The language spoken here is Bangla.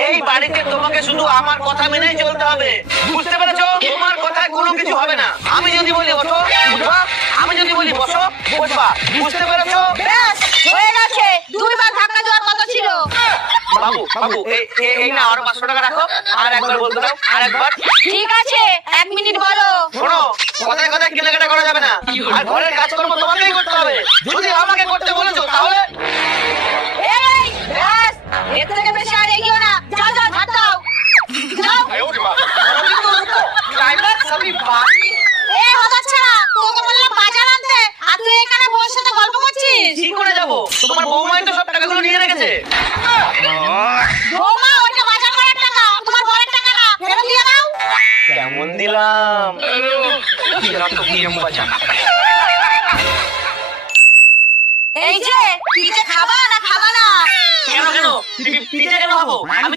এই বাড়িতে তোমাকে শুধু আমার কথা মেনেই চলতে হবে, বুঝতে পেরেছো? তোমার কথায় কোনো কিছু হবে না। আমি যদি বলি ওঠো, উঠবা। আমি যদি বলি বসো, বসবা। বুঝতে পেরেছো? ব্যাস হয়ে গেছে, দুইবার ধাক্কা দেওয়ার কথা ছিল। বাবু বাবু এই না, আর 500 টাকা রাখো। আর একবার বলতে দাও, আর একবার। ঠিক আছে, 1 মিনিট বলো। শোনো, কথায় কথায় কেনাকাটা করা যাবে না, আর ঘরের কাজকর্ম তোমাকেই করতে হবে। যদি আমাকে করতে বলেছো তাহলে এই ব্যাস, এর থেকে বেশি আর এগিও না। যাও যাও, ঝাড় দাও। যাও। ড্রাইভার সবই বাকি। এ হতচ্ছাড়া, তোকে বললাম বাজার আনতে, আর তুই এখানে বউয়ের সাথে গল্প করছিস। কি করে যাবো? তোমার বৌমাই তো সব টাকাগুলো নিয়ে রেখেছে। বৌমা, ওইটা বাজার করার টাকা, তোমার বরের টাকা না। ফেরত দিয়ে দাও। কেমন দিলাম? দিলাম তো নিয়ম বাজা। এই যে, পিঠে খাবা না খাবা না? কেন কেন? পিঠে কেন খাবো? আমি